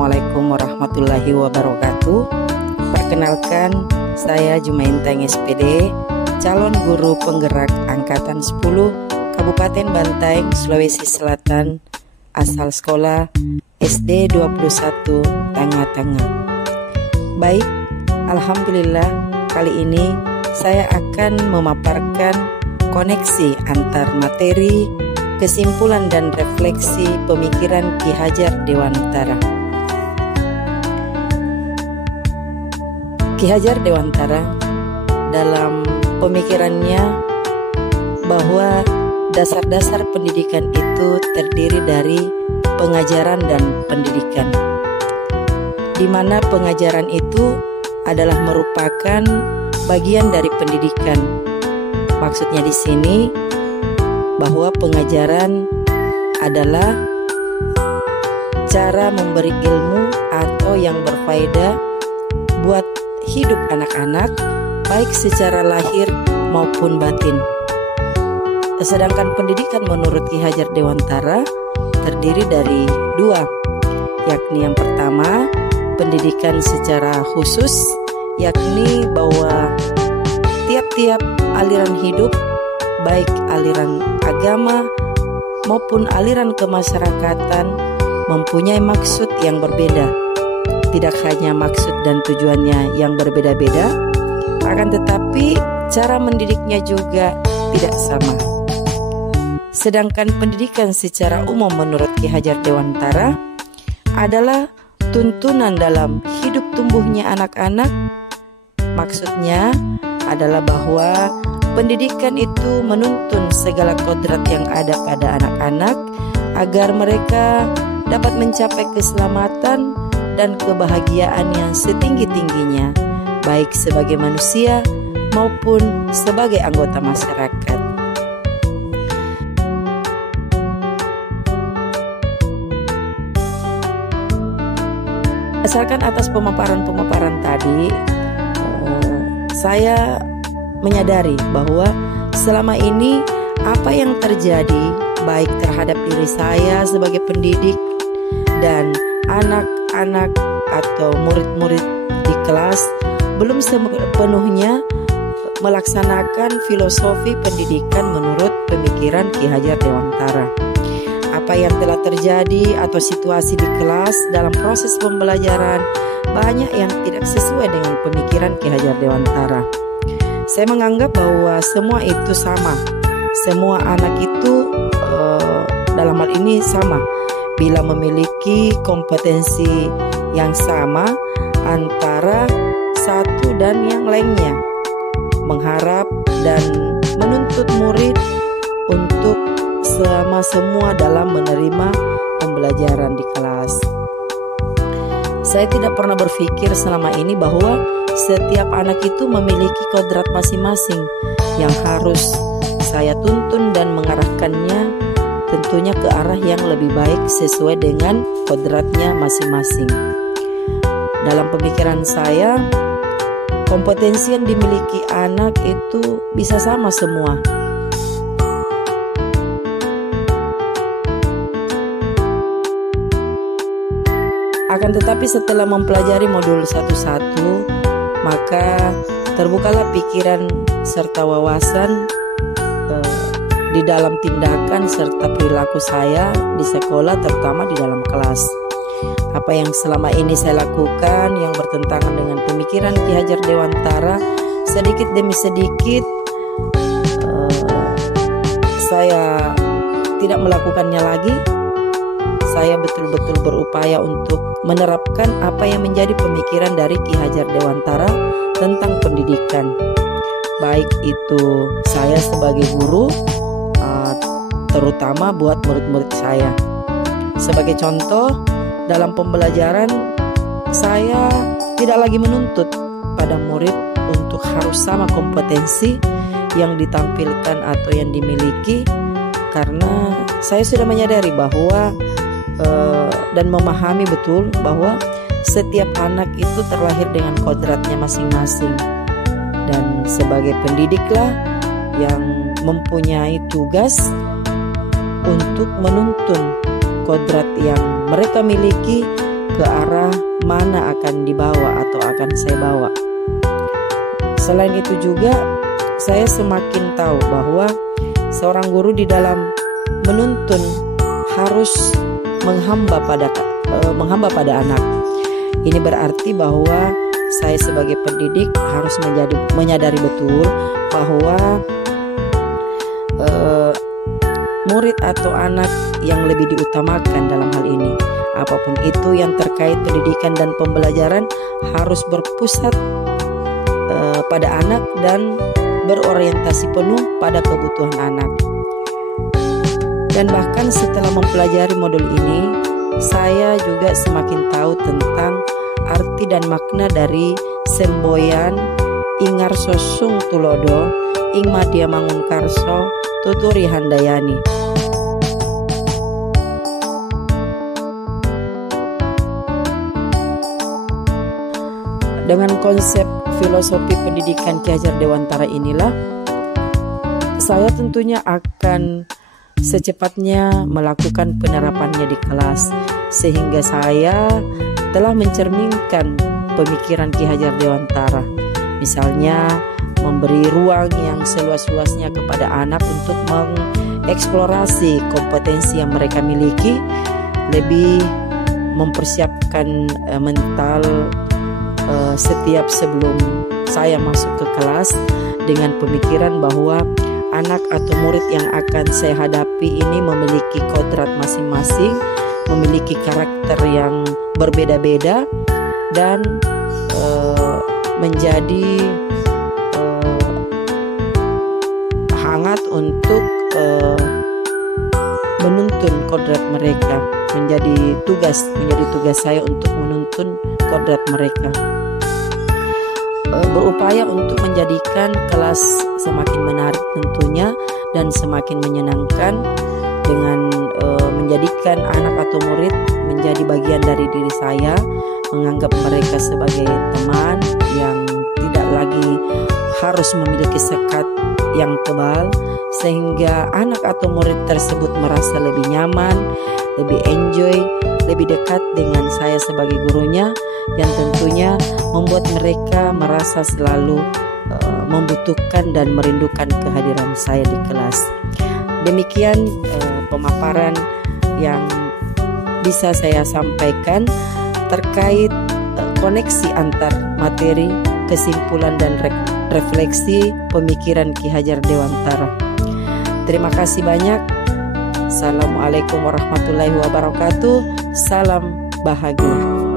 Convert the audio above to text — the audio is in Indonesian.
Assalamualaikum warahmatullahi wabarakatuh. Perkenalkan, saya Jumainteng SPD, calon guru penggerak Angkatan 10 Kabupaten Bantaeng, Sulawesi Selatan, asal sekolah SD 21 Tanga-Tanga. Baik, alhamdulillah kali ini saya akan memaparkan koneksi antar materi, kesimpulan dan refleksi pemikiran Ki Hajar Dewantara. Ki Hajar Dewantara dalam pemikirannya bahwa dasar-dasar pendidikan itu terdiri dari pengajaran dan pendidikan, di mana pengajaran itu adalah merupakan bagian dari pendidikan. Maksudnya di sini bahwa pengajaran adalah cara memberi ilmu atau yang berfaedah buat hidup anak-anak, baik secara lahir maupun batin. Sedangkan pendidikan menurut Ki Hajar Dewantara terdiri dari dua, yakni yang pertama pendidikan secara khusus, yakni bahwa tiap-tiap aliran hidup, baik aliran agama maupun aliran kemasyarakatan, mempunyai maksud yang berbeda. Tidak hanya maksud dan tujuannya yang berbeda-beda, akan tetapi cara mendidiknya juga tidak sama. Sedangkan pendidikan secara umum menurut Ki Hajar Dewantara adalah tuntunan dalam hidup tumbuhnya anak-anak. Maksudnya adalah bahwa pendidikan itu menuntun segala kodrat yang ada pada anak-anak agar mereka dapat mencapai keselamatan dan kebahagiaan yang setinggi-tingginya, baik sebagai manusia maupun sebagai anggota masyarakat. Berdasarkan atas pemaparan tadi, saya menyadari bahwa selama ini apa yang terjadi baik terhadap diri saya sebagai pendidik dan anak-anak atau murid-murid di kelas belum sepenuhnya melaksanakan filosofi pendidikan menurut pemikiran Ki Hajar Dewantara. Apa yang telah terjadi atau situasi di kelas dalam proses pembelajaran banyak yang tidak sesuai dengan pemikiran Ki Hajar Dewantara. Saya menganggap bahwa semua itu sama. Semua anak itu dalam hal ini sama bila memiliki kompetensi yang sama antara satu dan yang lainnya. Mengharap dan menuntut murid untuk sama semua dalam menerima pembelajaran di kelas. Saya tidak pernah berpikir selama ini bahwa setiap anak itu memiliki kodrat masing-masing yang harus saya tuntun dan mengarahkannya tentunya ke arah yang lebih baik sesuai dengan kodratnya masing-masing. Dalam pemikiran saya, kompetensi yang dimiliki anak itu bisa sama semua. Akan tetapi setelah mempelajari modul satu-satu, maka terbukalah pikiran serta wawasan di dalam tindakan serta perilaku saya di sekolah, terutama di dalam kelas. Apa yang selama ini saya lakukan yang bertentangan dengan pemikiran Ki Hajar Dewantara, sedikit demi sedikit saya tidak melakukannya lagi. Saya betul-betul berupaya untuk menerapkan apa yang menjadi pemikiran dari Ki Hajar Dewantara tentang pendidikan. Baik itu saya sebagai guru, terutama buat murid-murid saya. Sebagai contoh, dalam pembelajaran saya tidak lagi menuntut pada murid untuk harus sama kompetensi yang ditampilkan atau yang dimiliki, karena saya sudah menyadari bahwa dan memahami betul bahwa setiap anak itu terlahir dengan kodratnya masing-masing, dan sebagai pendidiklah yang mempunyai tugas untuk menuntun kodrat yang mereka miliki ke arah mana akan dibawa atau akan saya bawa. Selain itu juga saya semakin tahu bahwa seorang guru di dalam menuntun harus menghamba pada anak. Ini berarti bahwa saya sebagai pendidik harus menyadari betul bahwa murid atau anak yang lebih diutamakan dalam hal ini. Apapun itu yang terkait pendidikan dan pembelajaran harus berpusat pada anak dan berorientasi penuh pada kebutuhan anak. Dan bahkan setelah mempelajari modul ini, saya juga semakin tahu tentang arti dan makna dari semboyan Ingarso Sung Tulodo ing Madya Mangunkarso Tuturi Handayani. Dengan konsep filosofi pendidikan Ki Hajar Dewantara inilah, saya tentunya akan secepatnya melakukan penerapannya di kelas, sehingga saya telah mencerminkan pemikiran Ki Hajar Dewantara. Misalnya memberi ruang yang seluas-luasnya kepada anak untuk mengeksplorasi kompetensi yang mereka miliki, lebih mempersiapkan mental setiap sebelum saya masuk ke kelas dengan pemikiran bahwa anak atau murid yang akan saya hadapi ini memiliki kodrat masing-masing, memiliki karakter yang berbeda-beda, dan menjadi hangat untuk menuntun kodrat mereka. Menjadi tugas saya untuk menuntun kodrat mereka. Berupaya untuk menjadikan kelas semakin menarik tentunya dan semakin menyenangkan dengan menjadikan anak atau murid menjadi bagian dari diri saya, menganggap mereka sebagai teman yang tidak lagi harus memiliki sekat yang tebal, sehingga anak atau murid tersebut merasa lebih nyaman, lebih enjoy, lebih dekat dengan saya sebagai gurunya, yang tentunya membuat mereka merasa selalu membutuhkan dan merindukan kehadiran saya di kelas. Demikian pemaparan yang bisa saya sampaikan terkait koneksi antar materi, kesimpulan dan refleksi pemikiran Ki Hajar Dewantara. Terima kasih banyak. Assalamualaikum warahmatullahi wabarakatuh. Salam bahagia.